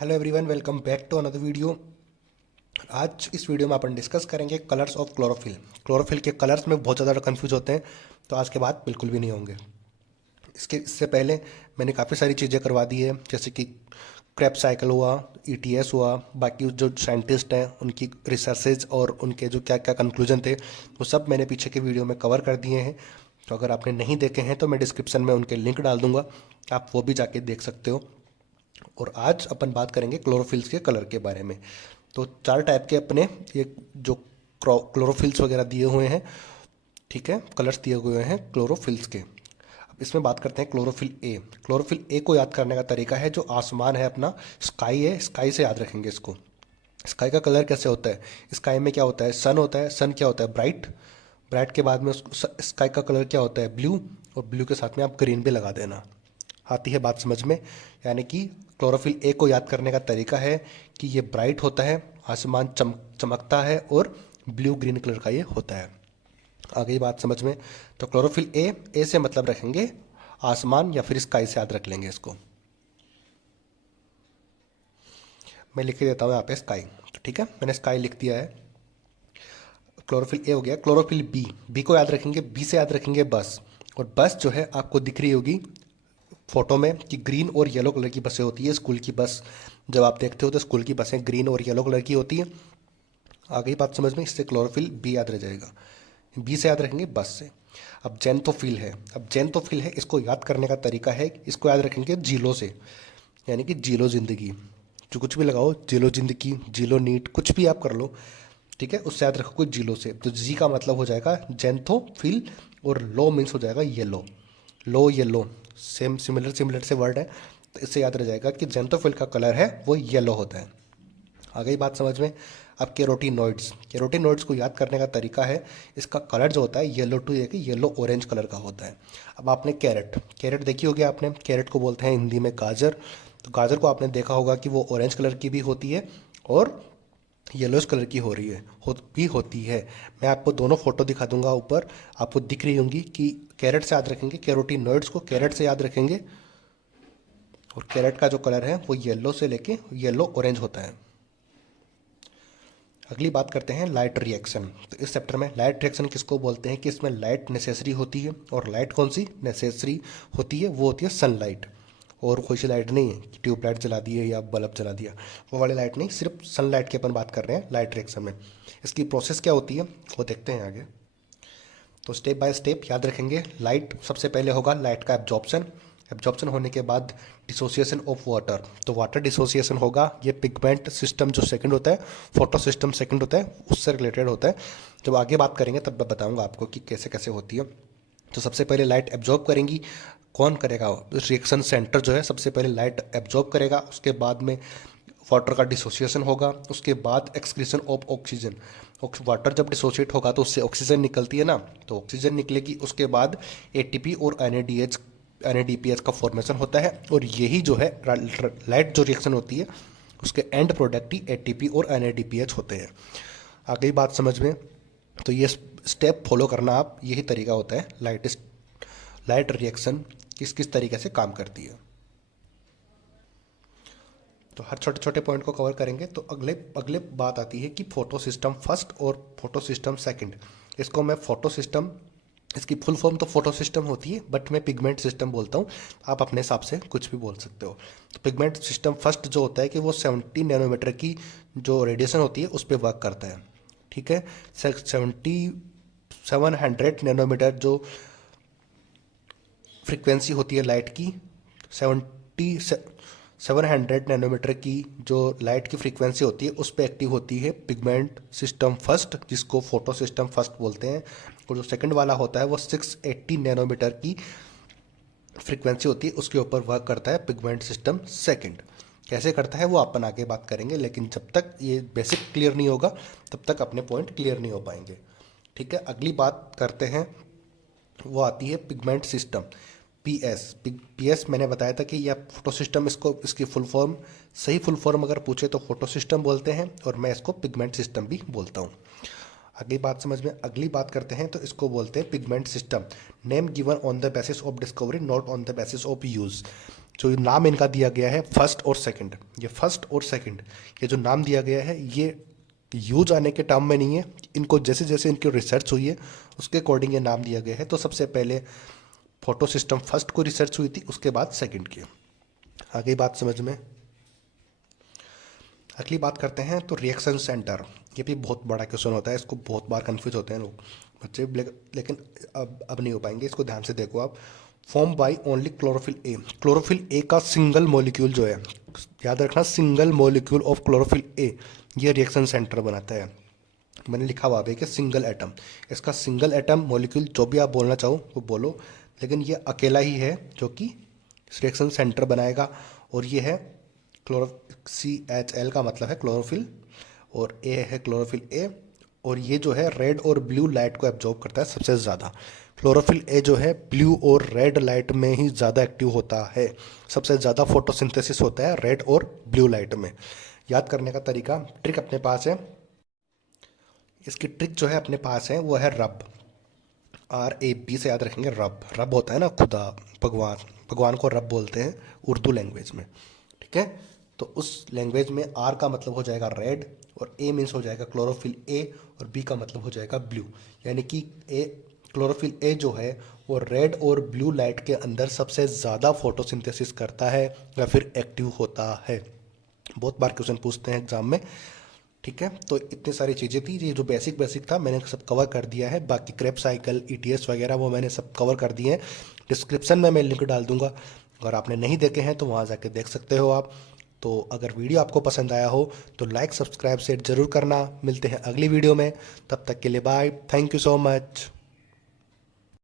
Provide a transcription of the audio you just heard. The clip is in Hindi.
Hello everyone, welcome back to another video. आज इस वीडियो में अपन डिस्कस करेंगे कलर्स ऑफ क्लोरोफिल। क्लोरोफिल के कलर्स में बहुत ज़्यादा कंफ्यूज होते हैं, तो आज के बाद बिल्कुल भी नहीं होंगे। इससे पहले मैंने काफ़ी सारी चीज़ें करवा दी है, जैसे कि क्रेब साइकिल हुआ, ईटीएस हुआ, बाकी जो साइंटिस्ट हैं उनकी रिसर्चेज और उनके जो क्या क्या कंक्लूजन थे वो सब मैंने पीछे के वीडियो में कवर कर दिए हैं। तो अगर आपने नहीं देखे हैं तो मैं डिस्क्रिप्शन में उनके लिंक डाल दूंगा, आप वो भी जाके देख सकते हो। और आज अपन बात करेंगे क्लोरोफिल्स के कलर के बारे में। तो चार टाइप के अपने ये जो क्लोरोफिल्स वगैरह दिए हुए हैं, ठीक है, कलर्स दिए हुए हैं क्लोरोफिल्स के। अब इसमें बात करते हैं क्लोरोफिल ए। क्लोरोफिल ए को याद करने का तरीका है, जो आसमान है अपना, स्काई है, स्काई से याद रखेंगे इसको। स्काई का कलर कैसे होता है? स्काई में क्या होता है? सन होता है। सन क्या होता है? ब्राइट। ब्राइट के बाद में उसको स्काई का कलर क्या होता है? ब्लू। और ब्लू के साथ में आप ग्रीन भी लगा देना। आती है बात समझ में? यानी कि क्लोरोफिल ए को याद करने का तरीका है कि ये ब्राइट होता है, आसमान चमकता है, और ब्लू ग्रीन कलर का ये होता है। आ गई बात समझ में? तो क्लोरोफिल ए, ए से मतलब रखेंगे आसमान या फिर स्काई से याद रख लेंगे इसको। मैं लिख के देता हूँ यहाँ पे स्काई, तो ठीक है, मैंने स्काई लिख दिया है। क्लोरोफिल ए हो गया। क्लोरोफिल बी, बी को याद रखेंगे, बी से याद रखेंगे बस। और बस जो है आपको दिख रही होगी फोटो में कि ग्रीन और येलो कलर की बसें होती है, स्कूल की बस। जब आप देखते हो तो स्कूल की बसें ग्रीन और येलो कलर की होती है। आ गई बात समझ में? इससे क्लोरोफिल बी याद रह जाएगा। बी से याद रखेंगे बस से। अब जेंथोफिल है। अब जेंथोफिल है, इसको याद करने का तरीका है, इसको याद रखेंगे जीलो से, यानी कि जीलो जिंदगी। जो कुछ भी लगाओ, जीलो जिंदगी, जीलो नीट, कुछ भी आप कर लो, ठीक है, उससे याद रखो जीलो से। तो जी का मतलब हो जाएगा जेंथोफिल, और लो मीन्स हो जाएगा येलो। लो येलो, सेम सिमिलर सिमिलर से वर्ड है, तो इससे याद रह जाएगा कि जेंथोफिल का कलर है वो येलो होता है। आ गई बात समझ में? अब कैरोटीनॉइड्स, कैरोटीनॉइड्स को याद करने का तरीका है, इसका कलर जो होता है येलो टू है कि येलो ऑरेंज कलर का होता है। अब आपने कैरेट, कैरेट देखी होगी आपने, कैरेट को बोलते हैं हिंदी में गाजर। तो गाजर को आपने देखा होगा कि वो ऑरेंज कलर की भी होती है और येलोस कलर की हो रही है, भी होती है। मैं आपको दोनों फोटो दिखा दूंगा ऊपर, आपको दिख रही होंगी कि कैरेट से याद रखेंगे, कैरोटीनॉइड्स को कैरेट से याद रखेंगे। और कैरेट का जो कलर है वो येलो से लेके येलो ऑरेंज होता है। अगली बात करते हैं लाइट रिएक्शन। तो इस चैप्टर में लाइट रिएक्शन किसको बोलते हैं कि इसमें लाइट नेसेसरी होती है। और लाइट कौन सी नेसेसरी होती है? वो होती है सनलाइट। और कोई सी लाइट नहीं है कि ट्यूबलाइट जला दी है या बल्ब जला दिया, वो वाली लाइट नहीं, सिर्फ सनलाइट की अपन बात कर रहे हैं लाइट रिएक्शन में। इसकी प्रोसेस क्या होती है वो देखते हैं आगे। तो स्टेप बाय स्टेप याद रखेंगे। लाइट सबसे पहले होगा लाइट का एब्जॉर्प्शन। एब्जॉर्प्शन होने के बाद डिसोसिएशन ऑफ वाटर, तो वाटर डिसोसिएशन होगा। ये पिगमेंट सिस्टम जो सेकंड होता है, फोटो सिस्टम सेकंड होता है, उससे रिलेटेड होता है। जब आगे बात करेंगे तब मैं बताऊंगा आपको कि कैसे कैसे होती है। तो सबसे पहले लाइट एब्जॉर्ब करेंगी, कौन करेगा? रिएक्शन सेंटर जो है सबसे पहले लाइट एब्जॉर्ब करेगा, उसके बाद में वाटर का डिसोसिएशन होगा, उसके बाद एक्सक्रीशन ऑफ ऑक्सीजन। वाटर जब डिसोसिएट होगा तो उससे ऑक्सीजन निकलती है ना, तो ऑक्सीजन निकलेगी, उसके बाद एटीपी और एनएडीपीएच का फॉर्मेशन होता है। और यही जो है लाइट जो रिएक्शन होती है उसके एंड प्रोडक्ट ही एटीपी और एनएडीपीएच होते हैं। आ गई बात समझ में? तो ये स्टेप फॉलो करना आप, यही तरीका होता है लाइट रिएक्शन किस किस तरीके से काम करती है। तो हर छोटे छोटे पॉइंट को कवर करेंगे। तो अगले अगले बात आती है कि फोटो सिस्टम फर्स्ट और फोटो सिस्टम सेकंड। इसको मैं फोटो सिस्टम, इसकी फुल फॉर्म तो फोटो सिस्टम होती है, बट मैं पिगमेंट सिस्टम बोलता हूँ, आप अपने हिसाब से कुछ भी बोल सकते हो। तो पिगमेंट सिस्टम फर्स्ट जो होता है कि वो 70 नैनोमीटर की जो रेडिएशन होती है उस पर वर्क करता है, ठीक है। 700 नैनोमीटर जो फ्रीक्वेंसी होती है लाइट की, 700 नैनोमीटर की जो लाइट की फ्रीक्वेंसी होती है उस पर एक्टिव होती है पिगमेंट सिस्टम फर्स्ट, जिसको फोटो सिस्टम फर्स्ट बोलते हैं। और जो सेकंड वाला होता है वो 680 नैनोमीटर की फ्रीक्वेंसी होती है, उसके ऊपर वर्क करता है पिगमेंट सिस्टम सेकंड। कैसे करता है वो अपन आगे बात करेंगे, लेकिन जब तक ये बेसिक क्लियर नहीं होगा तब तक अपने पॉइंट क्लियर नहीं हो पाएंगे, ठीक है। अगली बात करते हैं, वो आती है पिगमेंट सिस्टम, पीएस। पीएस मैंने बताया था कि यह फोटो सिस्टम, इसको इसकी फुल फॉर्म, सही फुल फॉर्म अगर पूछे तो फोटो सिस्टम बोलते हैं, और मैं इसको पिगमेंट सिस्टम भी बोलता हूँ। अगली बात समझ में? अगली बात करते हैं, तो इसको बोलते हैं pigment system, name given on the basis of discovery, not on the basis of use. जो नाम इनका दिया गया है फर्स्ट और सेकंड, ये फर्स्ट और सेकंड ये जो नाम दिया गया है ये यूज आने के टर्म में नहीं है, इनको जैसे जैसे इनकी रिसर्च हुई है उसके अकॉर्डिंग ये नाम दिया गया है। तो सबसे पहले फोटो सिस्टम फर्स्ट को रिसर्च हुई थी, उसके बाद सेकंड की। आ गई बात समझ में। अगली बात करते हैं तो रिएक्शन सेंटर, ये भी बहुत बड़ा क्वेश्चन होता है, इसको बहुत बार कंफ्यूज होते हैं लोग बच्चे, लेकिन अब नहीं हो पाएंगे, इसको ध्यान से देखो आप। Form by only chlorophyll A, chlorophyll A का सिंगल मॉलिक्यूल जो है, याद रखना single molecule of chlorophyll A, ये रिएक्शन सेंटर बनाता है। मैंने लिखा हुआ है कि सिंगल एटम, इसका सिंगल एटम मॉलिक्यूल जो भी आप बोलना चाहो वो बोलो, लेकिन ये अकेला ही है जो कि रिएक्शन सेंटर बनाएगा। और ये है CHL का मतलब है क्लोरोफिल, और ए है क्लोरोफिल ए, और ये जो है रेड और ब्लू लाइट को एब्जॉर्ब करता है सबसे ज़्यादा। क्लोरोफिल ए जो है ब्लू और रेड लाइट में ही ज़्यादा एक्टिव होता है, सबसे ज़्यादा फोटोसिंथेसिस होता है रेड और ब्लू लाइट में। याद करने का तरीका, ट्रिक अपने पास है, इसकी ट्रिक जो है अपने पास है वो है रब, RAB से याद रखेंगे। रब, रब होता है ना खुदा, भगवान, भगवान को रब बोलते हैं उर्दू लैंग्वेज में, ठीक है। तो उस लैंग्वेज में R का मतलब हो जाएगा रेड, और A मीन्स हो जाएगा क्लोरोफिल A, और B का मतलब हो जाएगा ब्लू। यानी कि क्लोरोफिल A जो है वो रेड और ब्लू लाइट के अंदर सबसे ज़्यादा फोटोसिंथेसिस करता है या फिर एक्टिव होता है। बहुत बार क्वेश्चन पूछते हैं एग्जाम में, ठीक है। तो इतनी सारी चीज़ें थी, ये जो बेसिक बेसिक था मैंने सब कवर कर दिया है। बाकी क्रेब्स साइकिल, ETS वगैरह वो मैंने सब कवर कर दिए हैं। डिस्क्रिप्शन में मैं लिंक डाल दूंगा, अगर आपने नहीं देखे हैं तो वहाँ जाके देख सकते हो आप। तो अगर वीडियो आपको पसंद आया हो तो लाइक सब्सक्राइब शेयर ज़रूर करना। मिलते हैं अगली वीडियो में, तब तक के लिए bye, thank you so much.